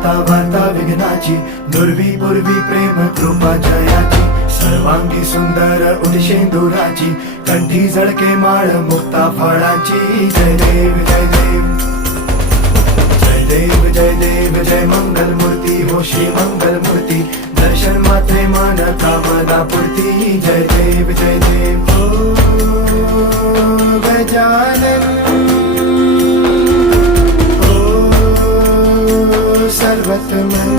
दाता वार्ता विघ्नाची, नुरवी पूर्वी प्रेम कृपा जयाची, सर्वांगी सुंदर उदिशेंदुराची, कंठी झळके माळ मुक्ता फळाची. जय देव जय देव जय देव जय देव जय मंगल मूर्ती हो श्री मंगल मूर्ती, दर्शन मात्रे मान कामना पूर्ती. जय देव जय देव ओ गजानन ओ सर्वतमन.